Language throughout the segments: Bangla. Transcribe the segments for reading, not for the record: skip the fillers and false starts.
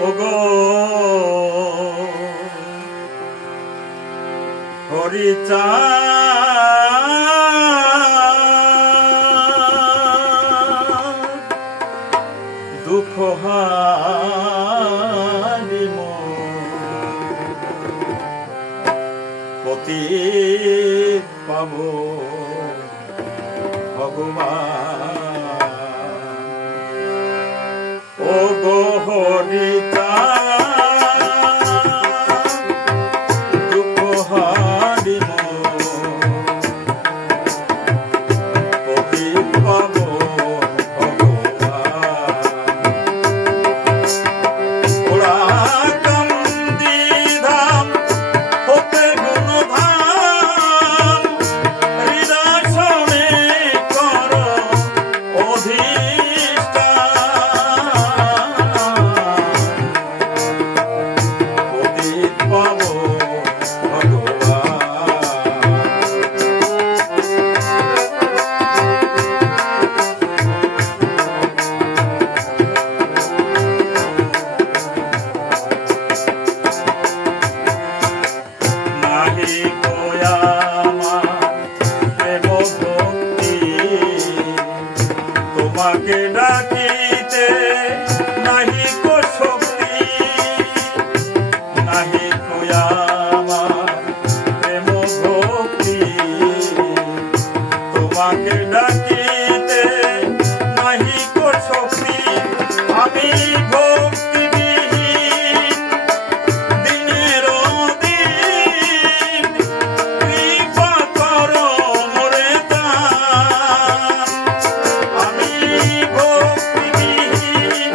ওগো হরিচা দুঃখ হারিম পতি পাব ভগবান ওগো হরিচা তোমাকে ডাকিতে নাহি কো শক্তি নাহি কো আমার প্রেম ভক্তি তোমাকে ডাকিতে নাহি কো শক্তি আমি ভক্তিবিহীন দিনের দিন কৃপা করো মোরে দান আমি ভক্তিবিহীন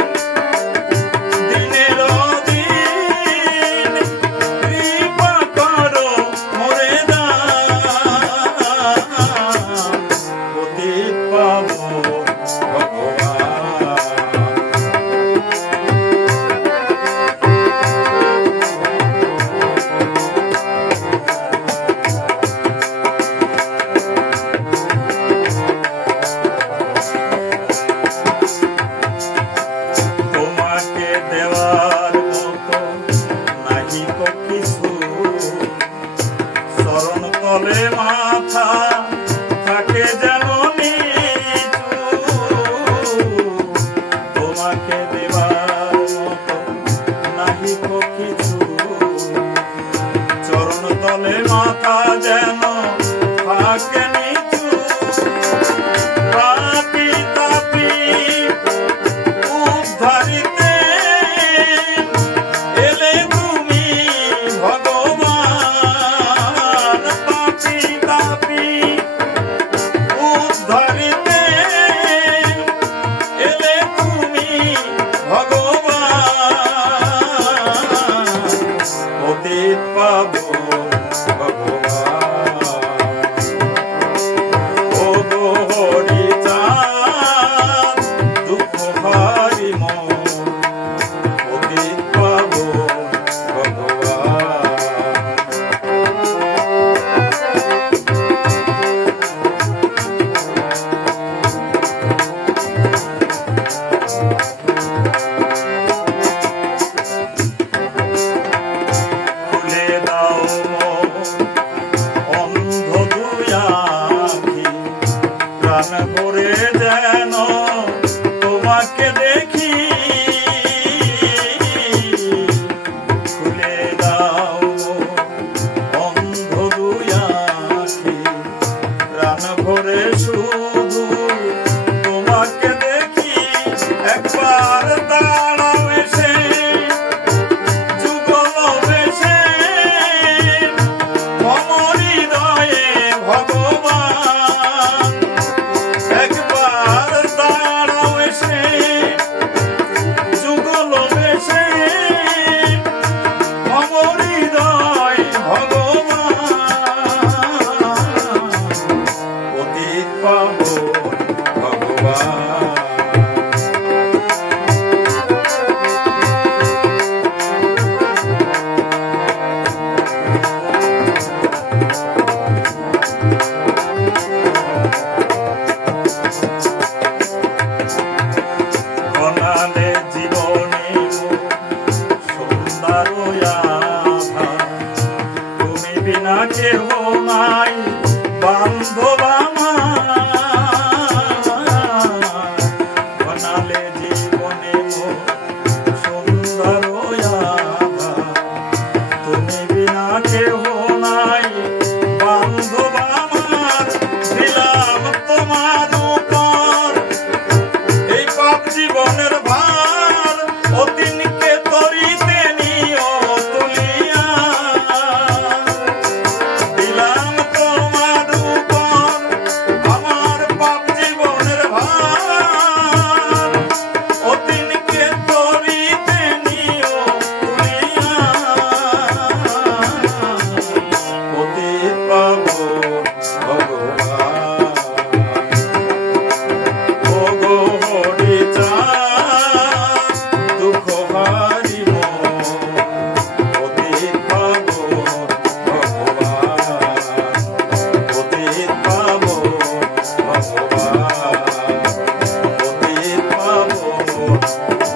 দিনের দিন কৃপা করো মোরে দান পতি পাব তলে মাথা থাকে যেন নিচু তোমাকে দেবার মতো নাহি কো কিছু চরণ তলে মাথা যেন থাকে নিচু পাপী তাপী উদ্ধারিতে এলে তুমি ভগবান উদ্ধারিতে এলে তুমি ভগবান পতি পাব ভগবান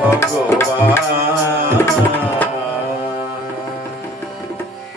ভগবান